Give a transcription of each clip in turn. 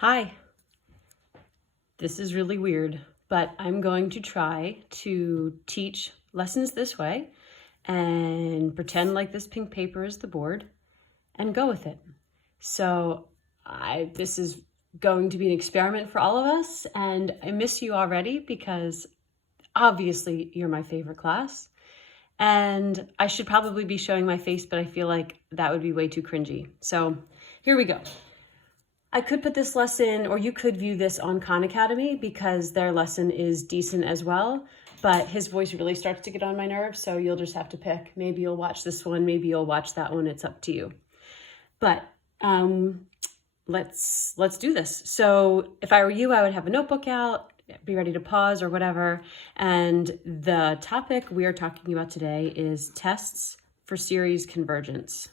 Hi, this is really weird, but I'm going to try to teach lessons this way and pretend like this pink paper is the board and go with it. So this is going to be an experiment for all of us, and I miss you already because obviously you're my favorite class. And I should probably be showing my face, but I feel like that would be way too cringy. So here we go. I could put this lesson, or you could view this on Khan Academy because their lesson is decent as well, but his voice really starts to get on my nerves, so you'll just have to pick. Maybe you'll watch this one, maybe you'll watch that one, it's up to you. But let's do this. So if I were you, I would have a notebook out, be ready to pause or whatever. And the topic we are talking about today is tests for series convergence.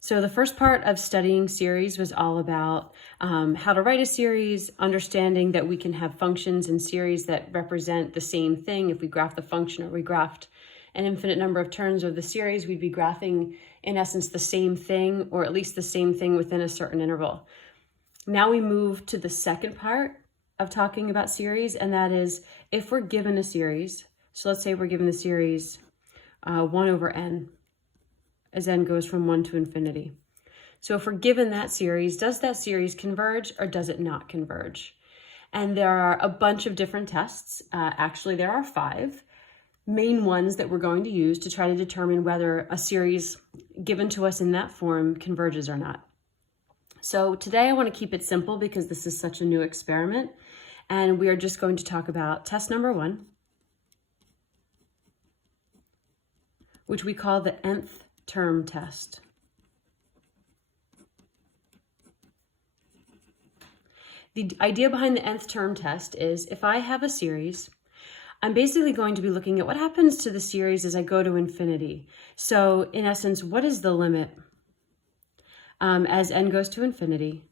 So the first part of studying series was all about how to write a series, understanding that we can have functions in series that represent the same thing. If we graph the function or we graphed an infinite number of terms of the series, we'd be graphing, in essence, the same thing, or at least the same thing within a certain interval. Now we move to the second part of talking about series, and that is if we're given a series. So let's say we're given the series 1 over n, as n goes from 1 to infinity. So if we're given that series, does that series converge or does it not converge? And there are a bunch of different tests. Actually, there are 5 main ones that we're going to use to try to determine whether a series given to us in that form converges or not. So today I want to keep it simple because this is such a new experiment, and we are just going to talk about test number 1, which we call the nth term test. The idea behind the nth term test is if I have a series, I'm basically going to be looking at what happens to the series as I go to infinity. So in essence, what is the limit as n goes to infinity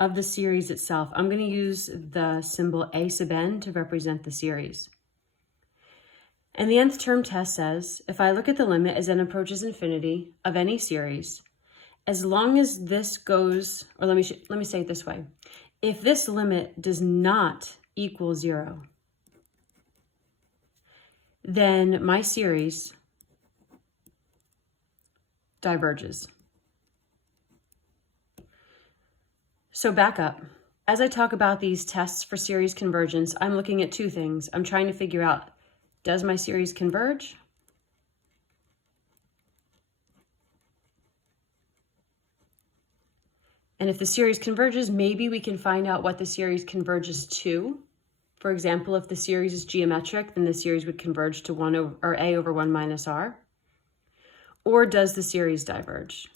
of the series itself? I'm going to use the symbol a sub n to represent the series. And the nth term test says, if I look at the limit as n approaches infinity of any series, as long as this goes, or let me say it this way, if this limit does not equal 0, then my series diverges. So back up. As I talk about these tests for series convergence, I'm looking at 2 things. I'm trying to figure out, does my series converge? And if the series converges, maybe we can find out what the series converges to. For example, if the series is geometric, then the series would converge to a over 1 minus r. Or does the series diverge?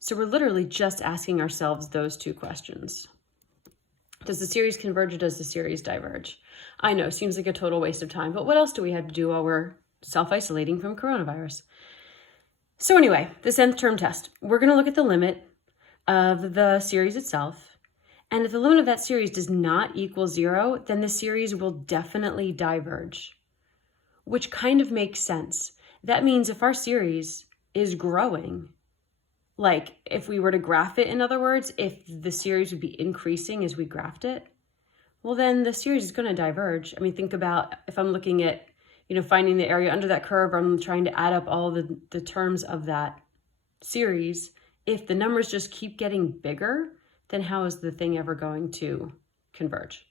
So we're literally just asking ourselves those 2 questions. Does the series converge or does the series diverge? I know, seems like a total waste of time, but what else do we have to do while we're self-isolating from coronavirus? So anyway, this nth term test, we're going to look at the limit of the series itself. And if the limit of that series does not equal 0, then the series will definitely diverge, which kind of makes sense. That means if our series is growing, like if we were to graph it, in other words, if the series would be increasing as we graphed it, well, then the series is going to diverge. I mean, think about if I'm looking at, finding the area under that curve, or I'm trying to add up all the terms of that series. If the numbers just keep getting bigger, then how is the thing ever going to converge?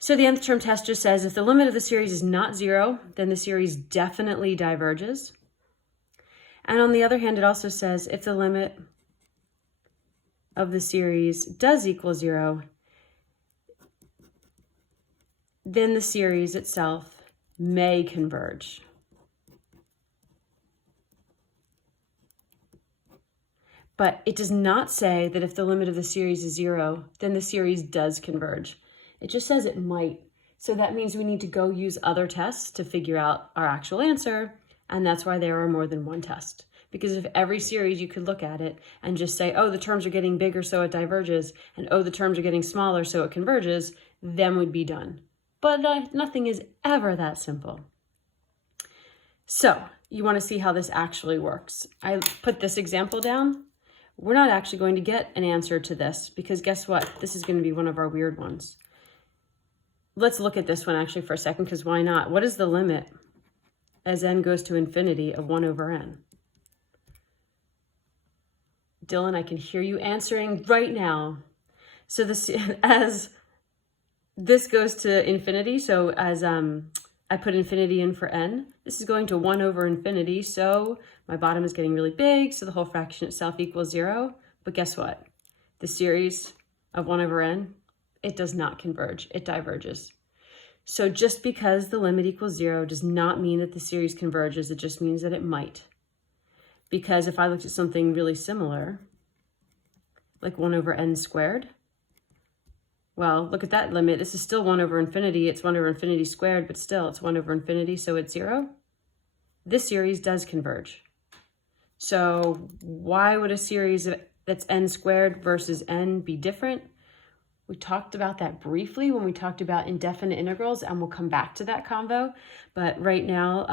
So the nth term test just says if the limit of the series is not 0, then the series definitely diverges. And on the other hand, it also says if the limit of the series does equal 0, then the series itself may converge. But it does not say that if the limit of the series is 0, then the series does converge. It just says it might. So that means we need to go use other tests to figure out our actual answer. And that's why there are more than one test. Because if every series you could look at it and just say, oh, the terms are getting bigger, so it diverges. And oh, the terms are getting smaller, so it converges, then we'd be done. But nothing is ever that simple. So you want to see how this actually works. I put this example down. We're not actually going to get an answer to this because guess what? This is going to be one of our weird ones. Let's look at this one actually for a second, because why not? What is the limit as n goes to infinity of 1 over n? Dylan, I can hear you answering right now. So this, as this goes to infinity, so as I put infinity in for n, this is going to 1 over infinity, so my bottom is getting really big, so the whole fraction itself equals 0. But guess what? The series of 1 over n, it does not converge, it diverges. So just because the limit equals 0 does not mean that the series converges, it just means that it might. Because if I looked at something really similar, like 1 over n squared, well, look at that limit. This is still 1 over infinity. It's 1 over infinity squared, but still it's 1 over infinity, so it's 0. This series does converge. So why would a series that's n squared versus n be different? We talked about that briefly when we talked about indefinite integrals, and we'll come back to that convo. But right now,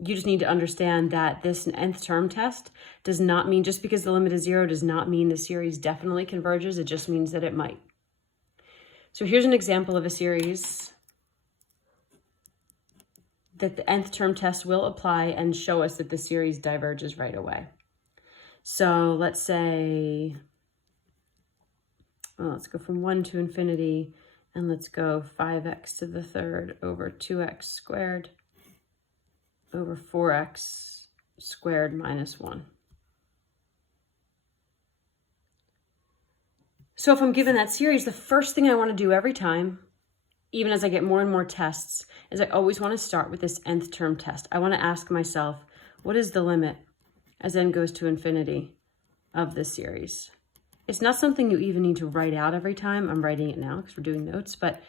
you just need to understand that this nth term test does not mean, just because the limit is 0 does not mean the series definitely converges. It just means that it might. So here's an example of a series that the nth term test will apply and show us that the series diverges right away. So let's say, well, let's go from 1 to infinity, and let's go 5x to the third over 2x squared over 4x squared minus 1. So if I'm given that series, the first thing I want to do every time, even as I get more and more tests, is I always want to start with this nth term test. I want to ask myself, what is the limit as n goes to infinity of this series? It's not something you even need to write out every time. I'm writing it now because we're doing notes, but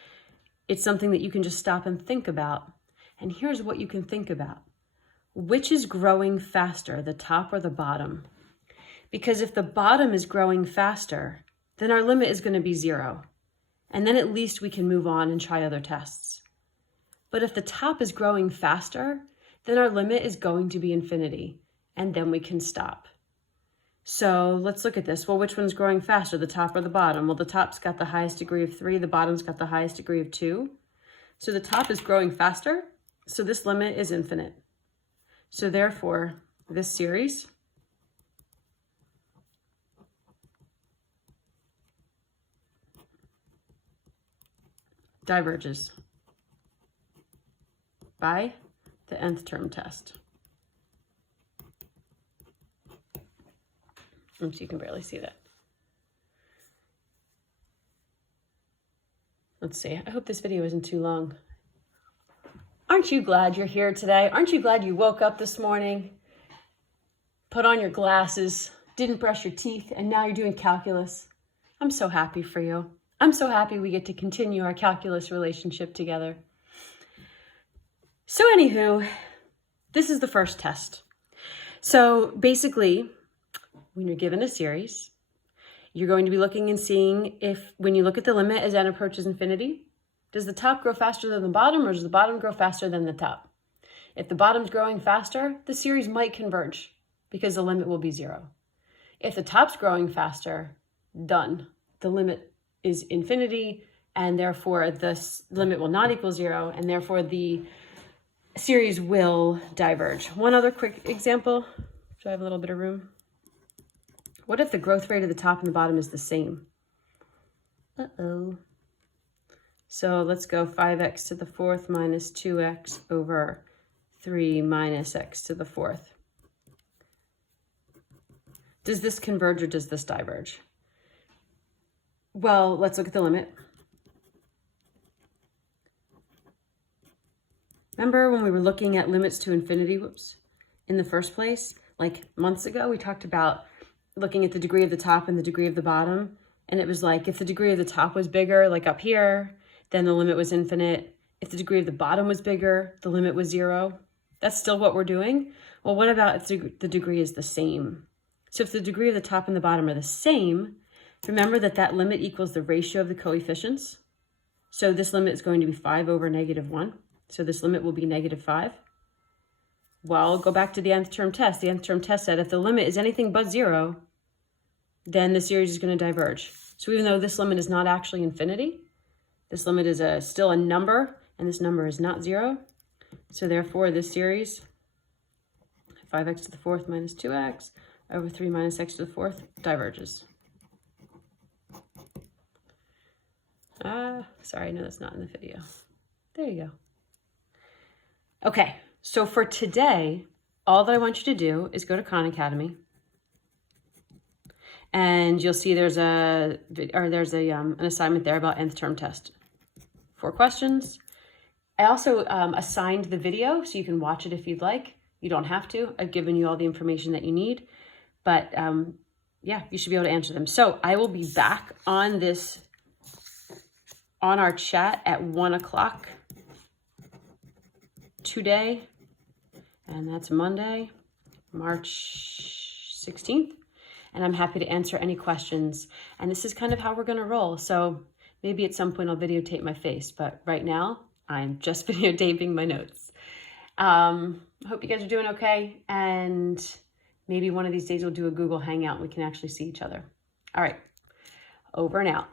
it's something that you can just stop and think about. And here's what you can think about. Which is growing faster, the top or the bottom? Because if the bottom is growing faster, then our limit is going to be 0. And then at least we can move on and try other tests. But if the top is growing faster, then our limit is going to be infinity, and then we can stop. So let's look at this. Well, which one's growing faster, the top or the bottom? Well, the top's got the highest degree of 3, the bottom's got the highest degree of 2. So the top is growing faster, so this limit is infinite. So therefore, this series diverges by the nth term test. Oops, you can barely see that. Let's see. I hope this video isn't too long. Aren't you glad you're here today? Aren't you glad you woke up this morning, put on your glasses, didn't brush your teeth, and now you're doing calculus? I'm so happy for you. I'm so happy we get to continue our calculus relationship together. So anywho, this is the first test. So basically, when you're given a series, you're going to be looking and seeing if, when you look at the limit as n approaches infinity, does the top grow faster than the bottom, or does the bottom grow faster than the top? If the bottom's growing faster, the series might converge because the limit will be 0. If the top's growing faster, done. The limit is infinity, and therefore the limit will not equal 0, and therefore the series will diverge. One other quick example. Do I have a little bit of room? What if the growth rate of the top and the bottom is the same? Uh-oh. So let's go 5x to the fourth minus 2x over 3 minus x to the fourth. Does this converge or does this diverge? Well, let's look at the limit. Remember when we were looking at limits to infinity, in the first place, like months ago, we talked about looking at the degree of the top and the degree of the bottom. And it was like, if the degree of the top was bigger, like up here, then the limit was infinite. If the degree of the bottom was bigger, the limit was 0. That's still what we're doing. Well, what about if the degree is the same? So if the degree of the top and the bottom are the same, remember that that limit equals the ratio of the coefficients. So this limit is going to be 5 over negative 1. So this limit will be negative 5. Well, go back to the nth term test. The nth term test said if the limit is anything but 0, then the series is going to diverge. So even though this limit is not actually infinity, this limit is still a number, and this number is not 0. So therefore, this series, 5x to the 4th minus 2x over 3 minus x to the 4th, diverges. Sorry, no, that's not in the video. There you go. Okay, so for today, all that I want you to do is go to Khan Academy, and you'll see there's an assignment there about nth term test. 4 questions. I also assigned the video so you can watch it if you'd like. You don't have to. I've given you all the information that you need, but yeah, you should be able to answer them. So I will be back on our chat at 1 o'clock today, and that's Monday, March 16th. And I'm happy to answer any questions. And this is kind of how we're going to roll. So maybe at some point I'll videotape my face, but right now I'm just videotaping my notes. I hope you guys are doing okay. And maybe one of these days we'll do a Google Hangout and we can actually see each other. All right, over and out.